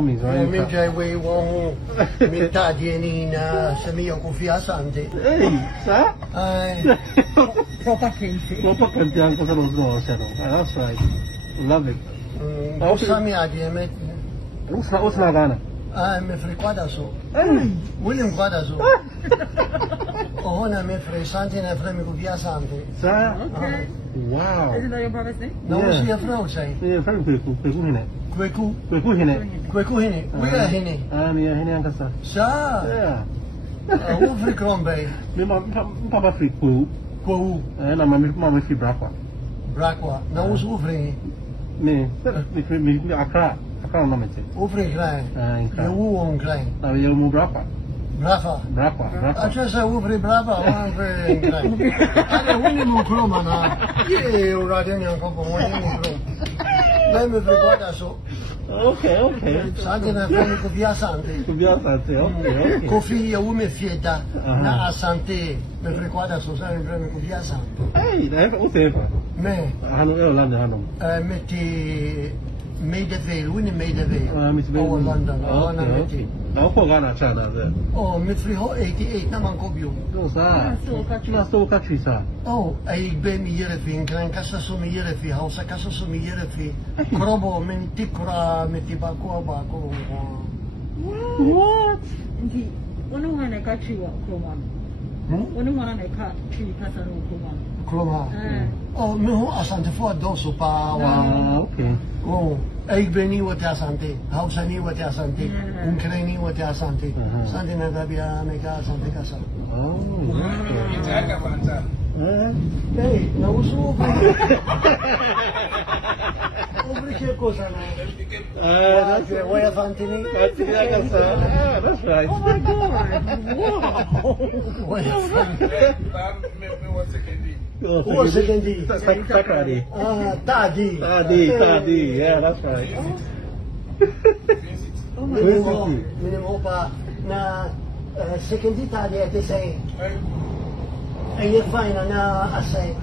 Mentre voi uomo metà di se mi confiassante. Ehi, sa? Proper country. Proper country ang kasama sa shadow. That's right. Love it. Cosa mi ha di me? Usna gana. Me frequenta so. Hey. William guarda so. Ona me fresante na frame confiassante. Sa? Okay. Wow. Isn't that your brother's name? Não se é frau sai. Eh, friend kweku hine. Kweku, Kweku hine. kweku hini. Wira hini. Mi hine ang kasa. Sa. Yeah. Hoe frequent bij? Mi papa free kweku. Kweku, Na mama free brakwa. brakwa. Nou is oefening. Mi Accra na mete. Oefening klein. Klein. Je hoe klein. Na yo mu brakwa. Brava. Brakwa. Als je zou oefening brava, oefening klein. Alle hoe moet kromen na. Je ora den yang kop hoe moet krom. Nee me frequenta so. Okay. Sante na frame confiassante. Confiassante, okay. Koffie je hoe me fieta. Na asante. Me frequenta so sai frame confiassante. Hey, daar hebben we ook even. Me. Hano. Met die medeveel, hoe niet medeveel? Met die Oh, London. Oh, na met oké. die. Nou, voor Ghana, China, ze. Oh, met vliegen 88, na man kopje. Zo, sa. Na so country, sa. Oh, ik ben hier even, klein kassa so hier even, house kassa so hier even. Krobo, men tikra, met die bako. What? Nti, wano wana kachi wa Kroman. Wano wana na kachi kasa no Kroman. Kloma. Oh, me ho asante voor doso pa. Okay. Oh, ik ben niet wat asante. House niet wat asante. Unkrein niet wat asante. Sante na dabia me ka asante kassa. Oh, Hey, nou zo. Obrigado, cosa no. that's it. Voy a fantini. That's right. Oh my God! Wow! Voy a fantini. Oh, Who was second D? Saturday. Tadi. Tadi. Yeah, that's right. Oh my God! Minimo pa na second D tadi at the same. En je fijn na asay.